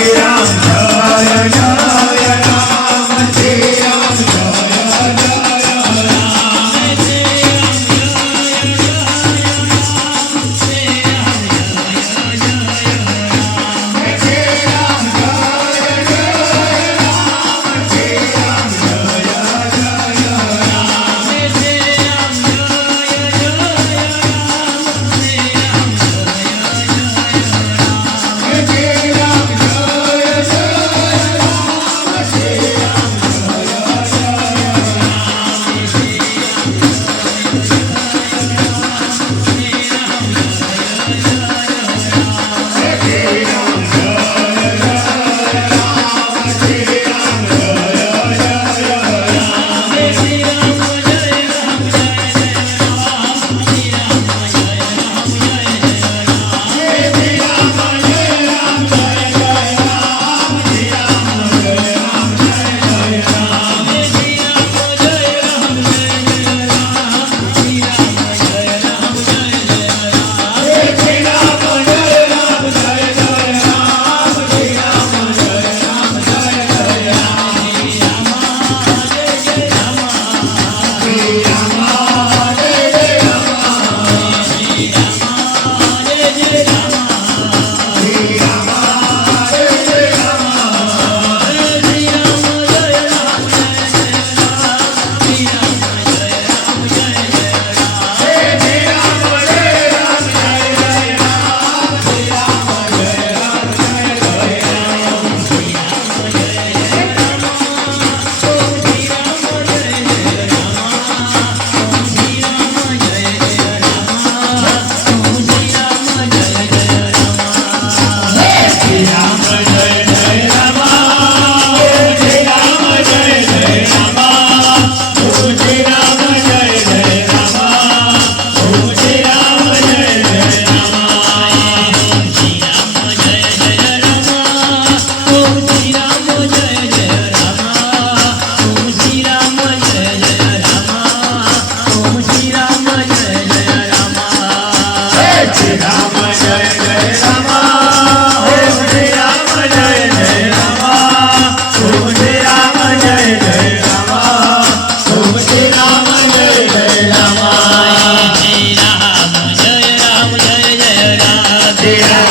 Yeah. Yeah.